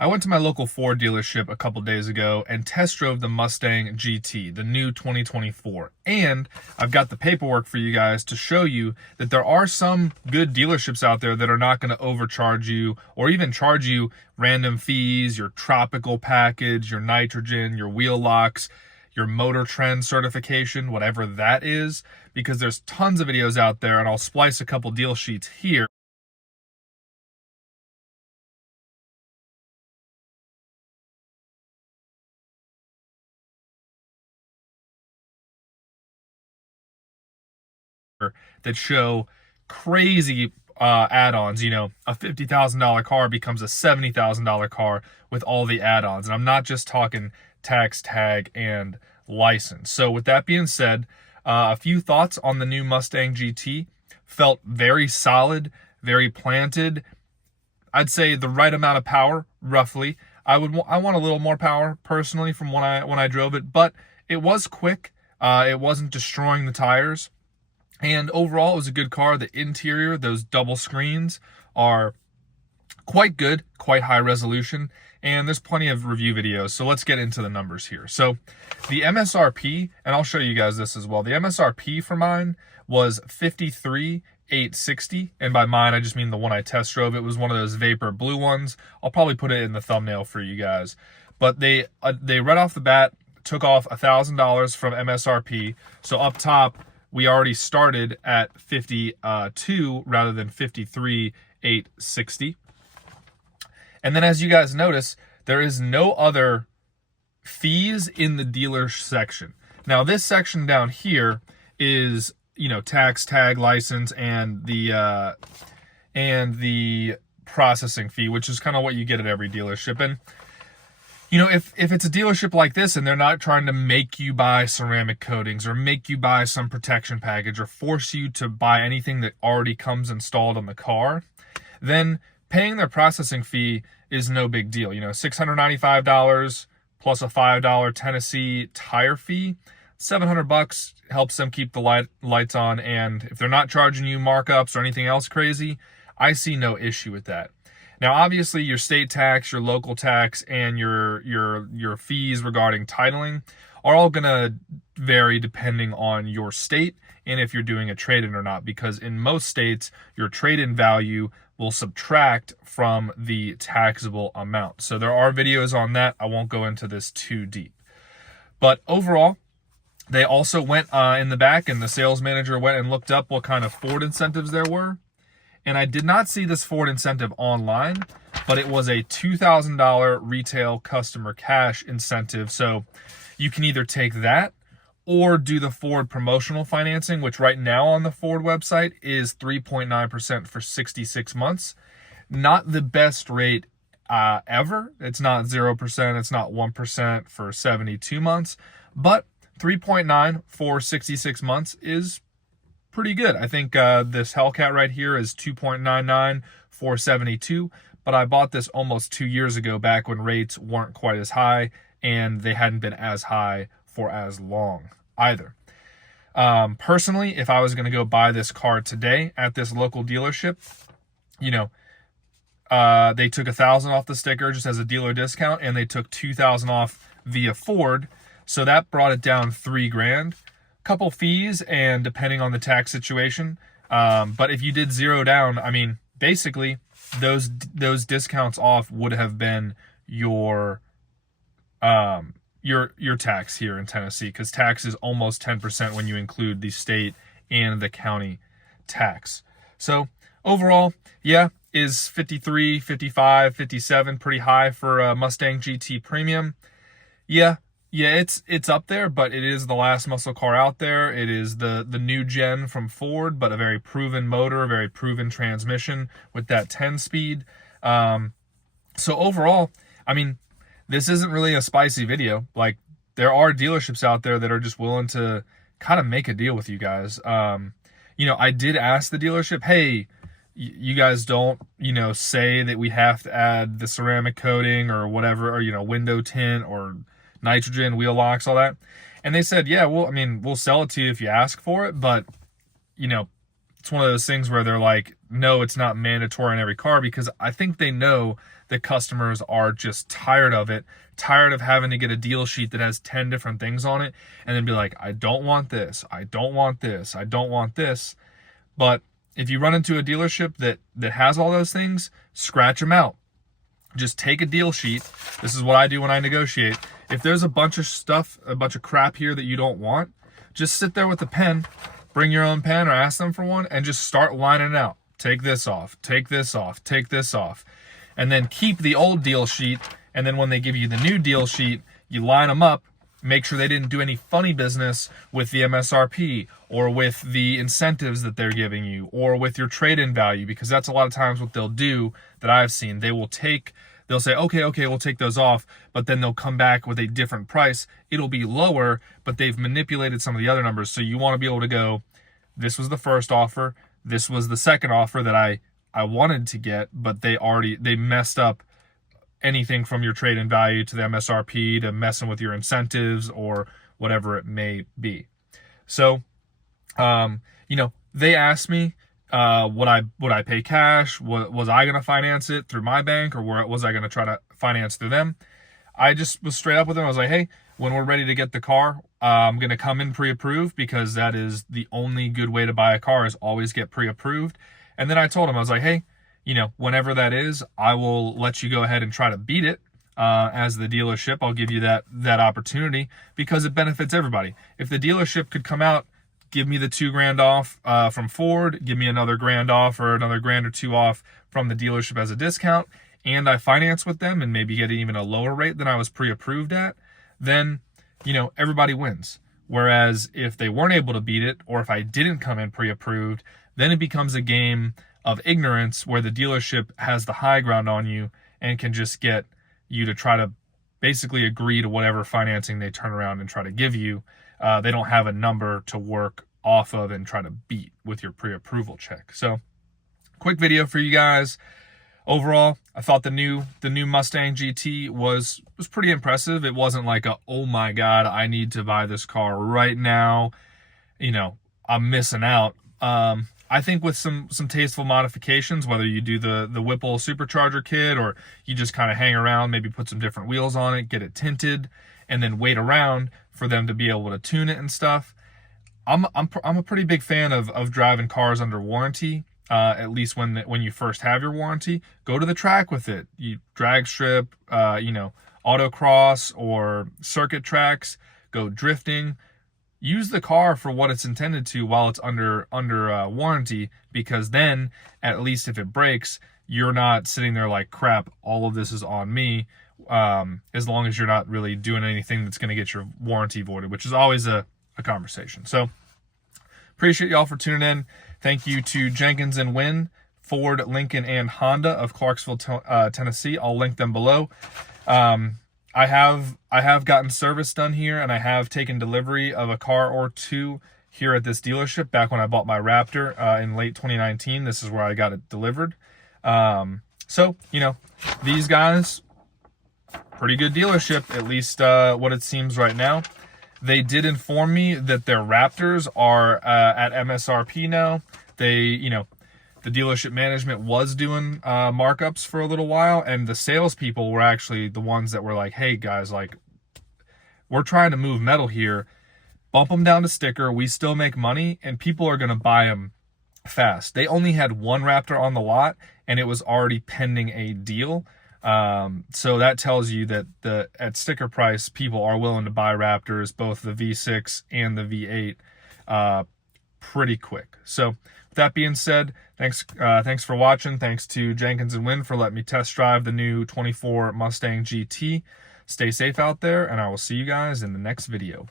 I went to my local Ford dealership a couple days ago and test drove the Mustang GT, the new 2024. And I've got the paperwork for you guys to show you that there are some good dealerships out there that are not going to overcharge you or even charge you random fees, your tropical package, your nitrogen, your wheel locks, your Motor Trend certification, whatever that is, because there's tons of videos out there, and I'll splice a couple deal sheets here. That show crazy add-ons. You know, a $50,000 car becomes a $70,000 car with all the add-ons, and I'm not just talking tax, tag, and license. So with that being said, a few thoughts on the new Mustang GT. Felt very solid, very planted. I'd say the right amount of power, roughly. I want a little more power personally from when I drove it, but it was quick. It wasn't destroying the tires. And overall, it was a good car. The interior, those double screens are quite good, quite high resolution, and there's plenty of review videos. So let's get into the numbers here. So the MSRP, and I'll show you guys this as well. The MSRP for mine was $53,860, and by mine, I just mean the one I test drove. It was one of those Vapor blue ones. I'll probably put it in the thumbnail for you guys. But they right off the bat took off $1,000 from MSRP. So up top, we already started at 52 rather than 53,860. And then as you guys notice, there is no other fees in the dealer section. Now this section down here is, you know, tax, tag, license, and the processing fee, which is kind of what you get at every dealership. And you know, if it's a dealership like this and they're not trying to make you buy ceramic coatings or make you buy some protection package or force you to buy anything that already comes installed on the car, then paying their processing fee is no big deal. You know, $695 plus a $5 Tennessee tire fee, $700 helps them keep the lights on. And if they're not charging you markups or anything else crazy, I see no issue with that. Now, obviously, your state tax, your local tax, and your fees regarding titling are all going to vary depending on your state and if you're doing a trade-in or not, because in most states, your trade-in value will subtract from the taxable amount. So there are videos on that. I won't go into this too deep. But overall, they also went in the back, and the sales manager went and looked up what kind of Ford incentives there were. And I did not see this Ford incentive online, but it was a $2,000 retail customer cash incentive. So you can either take that or do the Ford promotional financing, which right now on the Ford website is 3.9% for 66 months. Not the best rate ever. It's not 0%. It's not 1% for 72 months, but 3.9 for 66 months is pretty good. I think this Hellcat right here is 2.99 for 72, but I bought this almost 2 years ago, back when rates weren't quite as high and they hadn't been as high for as long either. Personally, if I was going to go buy this car today at this local dealership, you know, they took $1,000 off the sticker just as a dealer discount, and they took $2,000 off via Ford, so that brought it down $3,000. Couple fees and depending on the tax situation, but if you did zero down, I mean, basically those discounts off would have been your tax here in Tennessee, because tax is almost 10% when you include the state and the county tax. So overall, yeah, is 53, 55, 57 pretty high for a Mustang GT Premium? Yeah, it's up there, but it is the last muscle car out there. It is the new gen from Ford, but a very proven motor, a very proven transmission with that 10-speed. So overall, I mean, this isn't really a spicy video. Like, there are dealerships out there that are just willing to kind of make a deal with you guys. You know, I did ask the dealership, hey, you guys don't, you know, say that we have to add the ceramic coating or whatever, or, you know, window tint or nitrogen, wheel locks, all that. And they said, yeah, well, I mean, we'll sell it to you if you ask for it, but, you know, it's one of those things where they're like, no, it's not mandatory in every car, because I think they know that customers are just tired of it, tired of having to get a deal sheet that has 10 different things on it and then be like, I don't want this, I don't want this, I don't want this. But if you run into a dealership that has all those things, scratch them out. Just take a deal sheet. This is what I do when I negotiate. If there's a bunch of stuff, a bunch of crap here that you don't want, just sit there with a pen, bring your own pen or ask them for one, and just start lining it out. Take this off, take this off, take this off. And then keep the old deal sheet, and then when they give you the new deal sheet, you line them up, make sure they didn't do any funny business with the MSRP or with the incentives that they're giving you or with your trade-in value, because that's a lot of times what they'll do that I've seen. They'll say, okay, we'll take those off, but then they'll come back with a different price. It'll be lower, but they've manipulated some of the other numbers. So you want to be able to go, this was the first offer, this was the second offer that I wanted to get, but they messed up anything from your trade-in value to the MSRP to messing with your incentives or whatever it may be. So, they asked me, would I pay cash? Was I going to finance it through my bank, or was I going to try to finance through them? I just was straight up with them. I was like, hey, when we're ready to get the car, I'm going to come in pre-approved, because that is the only good way to buy a car, is always get pre-approved. And then I told him, I was like, hey, whenever that is, I will let you go ahead and try to beat it as the dealership. I'll give you that opportunity, because it benefits everybody. If the dealership could come out, give me the $2,000 off from Ford, give me another $1,000 off or another $1,000 or $2,000 off from the dealership as a discount, and I finance with them and maybe get even a lower rate than I was pre-approved at, then, everybody wins. Whereas if they weren't able to beat it, or if I didn't come in pre-approved, then it becomes a game of ignorance where the dealership has the high ground on you and can just get you to try to basically agree to whatever financing they turn around and try to give you. They don't have a number to work off of and try to beat with your pre-approval check. So, quick video for you guys. Overall, I thought the new Mustang GT was pretty impressive. It wasn't like oh my God, I need to buy this car right now. I'm missing out. I think with some tasteful modifications, whether you do the Whipple supercharger kit or you just kind of hang around, maybe put some different wheels on it, get it tinted, and then wait around for them to be able to tune it and stuff. I'm a pretty big fan of driving cars under warranty. At least when you first have your warranty, go to the track with it. You drag strip, autocross or circuit tracks, go drifting. Use the car for what it's intended to while it's under warranty, because then at least if it breaks, you're not sitting there like, crap, all of this is on me. As long as you're not really doing anything that's going to get your warranty voided, which is always a conversation. So appreciate y'all for tuning in. Thank you to Jenkins and Wynn, Ford, Lincoln, and Honda of Clarksville, Tennessee. I'll link them below. I have gotten service done here, and I have taken delivery of a car or two here at this dealership. Back when I bought my Raptor in late 2019, this is where I got it delivered. So, these guys, pretty good dealership, at least what it seems right now. They did inform me that their Raptors are at MSRP now. The dealership management was doing markups for a little while, and the salespeople were actually the ones that were like, hey guys, like, we're trying to move metal here. Bump them down to sticker. We still make money, and people are going to buy them fast. They only had one Raptor on the lot, and it was already pending a deal. So that tells you that at sticker price, people are willing to buy Raptors, both the V6 and the V8, pretty quick. So with that being said, thanks for watching. Thanks to Jenkins and Wynn for letting me test drive the new 24 Mustang GT. Stay safe out there, and I will see you guys in the next video.